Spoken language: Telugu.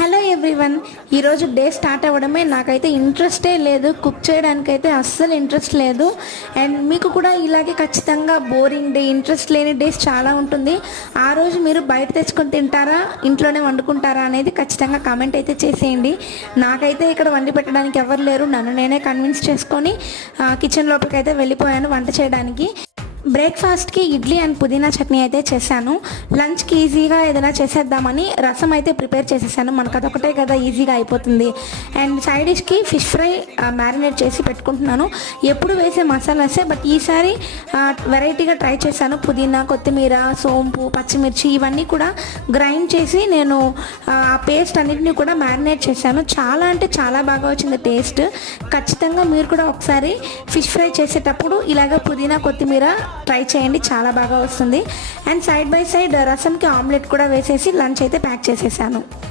Hello everyone. ఈరోజు డే స్టార్ట్ అవ్వడమే నాకైతే ఇంట్రెస్టే లేదు, కుక్ చేయడానికైతే అస్సలు ఇంట్రెస్ట్ లేదు. అండ్ మీకు కూడా ఇలాగే ఖచ్చితంగా బోరింగ్ డే, ఇంట్రెస్ట్ లేని డేస్ చాలా ఉంటుంది. ఆ రోజు మీరు బయట తెచ్చుకొని తింటారా, ఇంట్లోనే వండుకుంటారా అనేది ఖచ్చితంగా కామెంట్ అయితే చేసేయండి. నాకైతే ఇక్కడ వండి పెట్టడానికి ఎవరు లేరు, నన్ను నేనే కన్విన్స్ చేసుకొని కిచెన్ లోపలికి అయితే వెళ్ళిపోయాను వంట చేయడానికి. బ్రేక్ఫాస్ట్కి ఇడ్లీ అండ్ పుదీనా చట్నీ అయితే చేశాను. లంచ్కి ఈజీగా ఏదైనా చేసేద్దామని రసం అయితే ప్రిపేర్ చేసేసాను. మనకు అదొకటే కదా ఈజీగా అయిపోతుంది. అండ్ సైడ్ డిష్కి ఫిష్ ఫ్రై మ్యారినేట్ చేసి పెట్టుకుంటున్నాను. ఎప్పుడు వేసే మసాలాసే, బట్ ఈసారి వెరైటీగా ట్రై చేశాను. పుదీనా, కొత్తిమీర, సోంపు, పచ్చిమిర్చి ఇవన్నీ కూడా గ్రైండ్ చేసి నేను ఆ పేస్ట్ అన్నిటిని కూడా మ్యారినేట్ చేశాను. చాలా అంటే చాలా బాగా వచ్చింది టేస్ట్. ఖచ్చితంగా మీరు కూడా ఒకసారి ఫిష్ ఫ్రై చేసేటప్పుడు ఇలాగ పుదీనా, కొత్తిమీర ట్రై చేయండి, చాలా బాగా వస్తుంది. అండ్ సైడ్ బై సైడ్ రసంకి ఆమ్లెట్ కూడా వేసేసి లంచ్ అయితే ప్యాక్ చేసేసాను.